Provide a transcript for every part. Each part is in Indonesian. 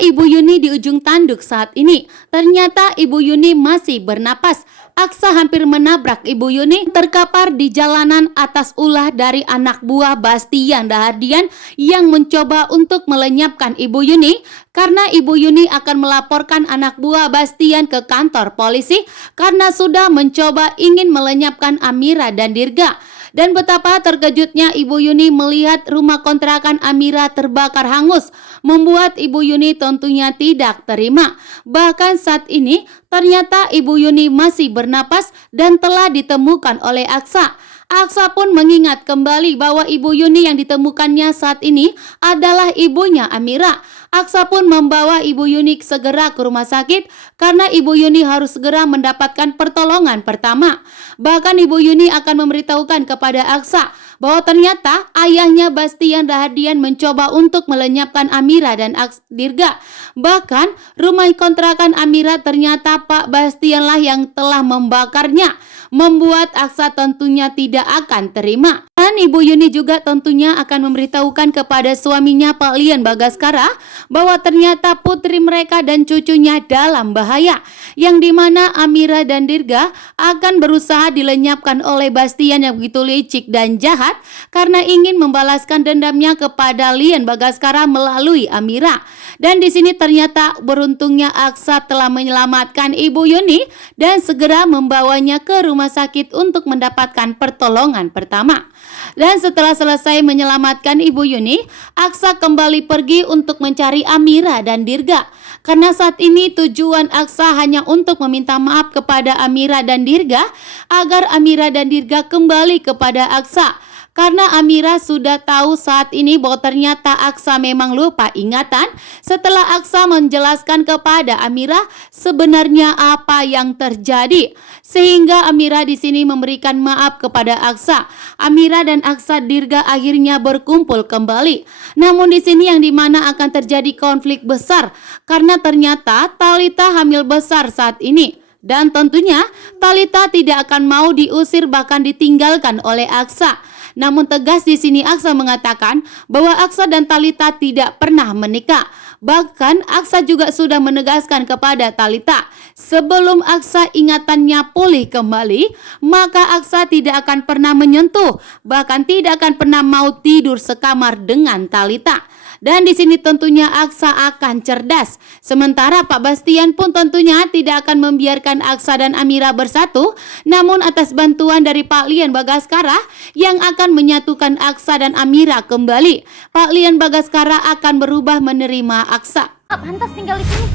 Ibu Yuni di ujung tanduk saat ini. Ternyata Ibu Yuni masih bernapas. Aksa hampir menabrak Ibu Yuni, terkapar di jalanan atas ulah dari anak buah Bastian Rahardian yang mencoba untuk melenyapkan Ibu Yuni, karena Ibu Yuni akan melaporkan anak buah Bastian ke kantor polisi karena sudah mencoba ingin melenyapkan Amira dan Dirga. Dan betapa terkejutnya Ibu Yuni melihat rumah kontrakan Amira terbakar hangus, membuat Ibu Yuni tentunya tidak terima. Bahkan saat ini ternyata Ibu Yuni masih bernapas dan telah ditemukan oleh Aksa. Aksa pun mengingat kembali bahwa Ibu Yuni yang ditemukannya saat ini adalah ibunya Amira. Aksa pun membawa Ibu Yuni segera ke rumah sakit karena Ibu Yuni harus segera mendapatkan pertolongan pertama. Bahkan Ibu Yuni akan memberitahukan kepada Aksa bahwa ternyata ayahnya Bastian Rahardian mencoba untuk melenyapkan Amira dan Dirga. Bahkan rumah kontrakan Amira ternyata Pak Bastian lah yang telah membakarnya, membuat Aksa tentunya tidak akan terima. Dan Ibu Yuni juga tentunya akan memberitahukan kepada suaminya Pak Lian Bagaskara bahwa ternyata putri mereka dan cucunya dalam bahaya, yang dimana Amira dan Dirga akan berusaha dilenyapkan oleh Bastian yang begitu licik dan jahat karena ingin membalaskan dendamnya kepada Lian Bagaskara melalui Amira. Dan di sini ternyata beruntungnya Aksa telah menyelamatkan Ibu Yuni dan segera membawanya ke rumah sakit untuk mendapatkan pertolongan pertama. Dan setelah selesai menyelamatkan Ibu Yuni, Aksa kembali pergi untuk mencari Amira dan Dirga. Karena saat ini tujuan Aksa hanya untuk meminta maaf kepada Amira dan Dirga agar Amira dan Dirga kembali kepada Aksa. Karena Amira sudah tahu saat ini bahwa ternyata Aksa memang lupa ingatan setelah Aksa menjelaskan kepada Amira sebenarnya apa yang terjadi. Sehingga Amira di sini memberikan maaf kepada Aksa. Amira dan Aksa Dirga akhirnya berkumpul kembali. Namun di sini yang dimana akan terjadi konflik besar karena ternyata Talita hamil besar saat ini. Dan tentunya Talita tidak akan mau diusir bahkan ditinggalkan oleh Aksa. Namun tegas di sini Aksa mengatakan bahwa Aksa dan Talita tidak pernah menikah. Bahkan Aksa juga sudah menegaskan kepada Talita sebelum Aksa ingatannya pulih kembali, maka Aksa tidak akan pernah menyentuh, bahkan tidak akan pernah mau tidur sekamar dengan Talita. Dan di sini tentunya Aksa akan cerdas. Sementara Pak Bastian pun tentunya tidak akan membiarkan Aksa dan Amira bersatu, namun atas bantuan dari Pak Lian Bagaskara yang akan menyatukan Aksa dan Amira kembali. Pak Lian Bagaskara akan berubah menerima Aksa. Pantas tinggal di sini.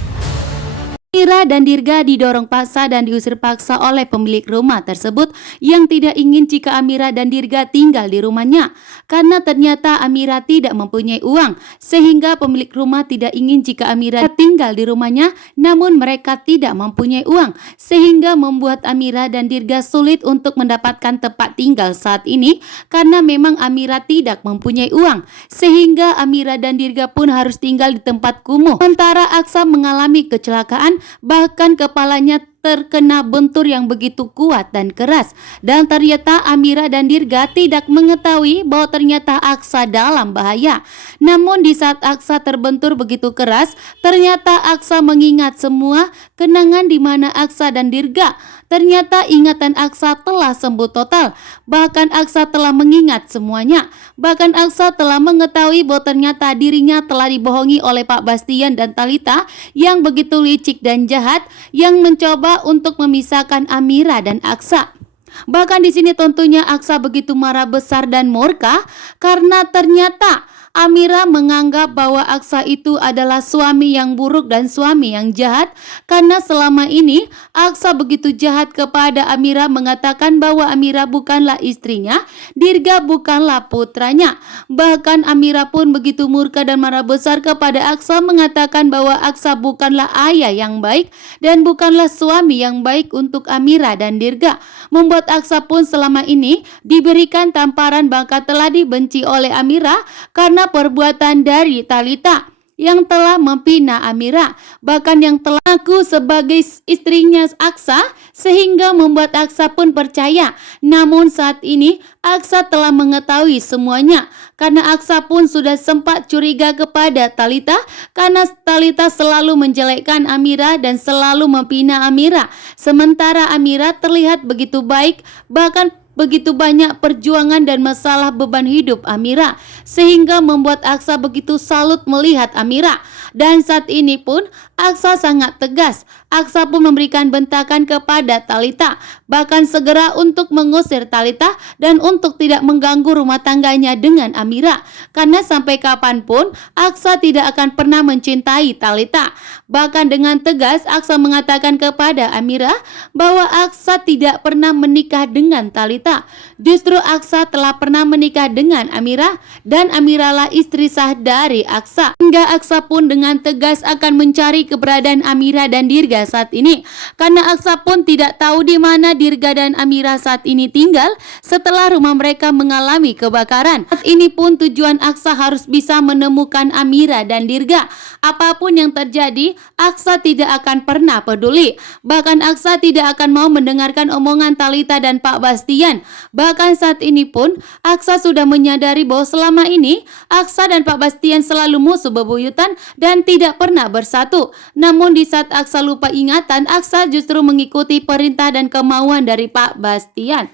Amira dan Dirga didorong paksa dan diusir paksa oleh pemilik rumah tersebut yang tidak ingin jika Amira dan Dirga tinggal di rumahnya. Karena ternyata Amira tidak mempunyai uang, sehingga pemilik rumah tidak ingin jika Amira tinggal di rumahnya, namun mereka tidak mempunyai uang, sehingga membuat Amira dan Dirga sulit untuk mendapatkan tempat tinggal saat ini karena memang Amira tidak mempunyai uang, sehingga Amira dan Dirga pun harus tinggal di tempat kumuh. Sementara Aksa mengalami kecelakaan, bahkan kepalanya terkena bentur yang begitu kuat dan keras. Dan ternyata Amira dan Dirga tidak mengetahui bahwa ternyata Aksa dalam bahaya. Namun di saat Aksa terbentur begitu keras, ternyata Aksa mengingat semua kenangan di mana Aksa dan Dirga. Ternyata ingatan Aksa telah sembuh total. Bahkan Aksa telah mengingat semuanya. Bahkan Aksa telah mengetahui bahwa ternyata dirinya telah dibohongi oleh Pak Bastian dan Talita yang begitu licik dan jahat yang mencoba untuk memisahkan Amira dan Aksa. Bahkan di sini tentunya Aksa begitu marah besar dan murka karena ternyata Amira menganggap bahwa Aksa itu adalah suami yang buruk dan suami yang jahat karena selama ini Aksa begitu jahat kepada Amira, mengatakan bahwa Amira bukanlah istrinya, Dirga bukanlah putranya. Bahkan Amira pun begitu murka dan marah besar kepada Aksa, mengatakan bahwa Aksa bukanlah ayah yang baik dan bukanlah suami yang baik untuk Amira dan Dirga. Membuat Aksa pun selama ini diberikan tamparan bahkan telah dibenci oleh Amira karena perbuatan dari Talita. yang telah mempina Amira, bahkan yang telah mengaku sebagai istrinya Aksa, sehingga membuat Aksa pun percaya. Namun saat ini Aksa telah mengetahui semuanya, karena Aksa pun sudah sempat curiga kepada Thalita, karena Thalita selalu menjelekkan Amira dan selalu mempina Amira, sementara Amira terlihat begitu baik, bahkan begitu banyak perjuangan dan masalah beban hidup Amira, sehingga membuat Aksa begitu salut melihat Amira. Dan saat ini pun Aksa sangat tegas. Aksa pun memberikan bentakan kepada Thalita, bahkan segera untuk mengusir Thalita dan untuk tidak mengganggu rumah tangganya dengan Amira, karena sampai kapanpun Aksa tidak akan pernah mencintai Thalita. Bahkan dengan tegas Aksa mengatakan kepada Amira bahwa Aksa tidak pernah menikah dengan Thalita. Justru Aksa telah pernah menikah dengan Amira, dan Amiralah istri sah dari Aksa. Hingga Aksa pun dengan tegas akan mencari keberadaan Amira dan Dirga saat ini, karena Aksa pun tidak tahu di mana Dirga dan Amira saat ini tinggal setelah rumah mereka mengalami kebakaran. Saat ini pun tujuan Aksa harus bisa menemukan Amira dan Dirga. Apapun yang terjadi, Aksa tidak akan pernah peduli. Bahkan Aksa tidak akan mau mendengarkan omongan Thalita dan Pak Bastian. Bahkan saat ini pun Aksa sudah menyadari bahwa selama ini Aksa dan Pak Bastian selalu musuh bebuyutan dan tidak pernah bersatu. Namun di saat Aksa lupa ingatan, Aksa justru mengikuti perintah dan kemauan dari Pak Bastian.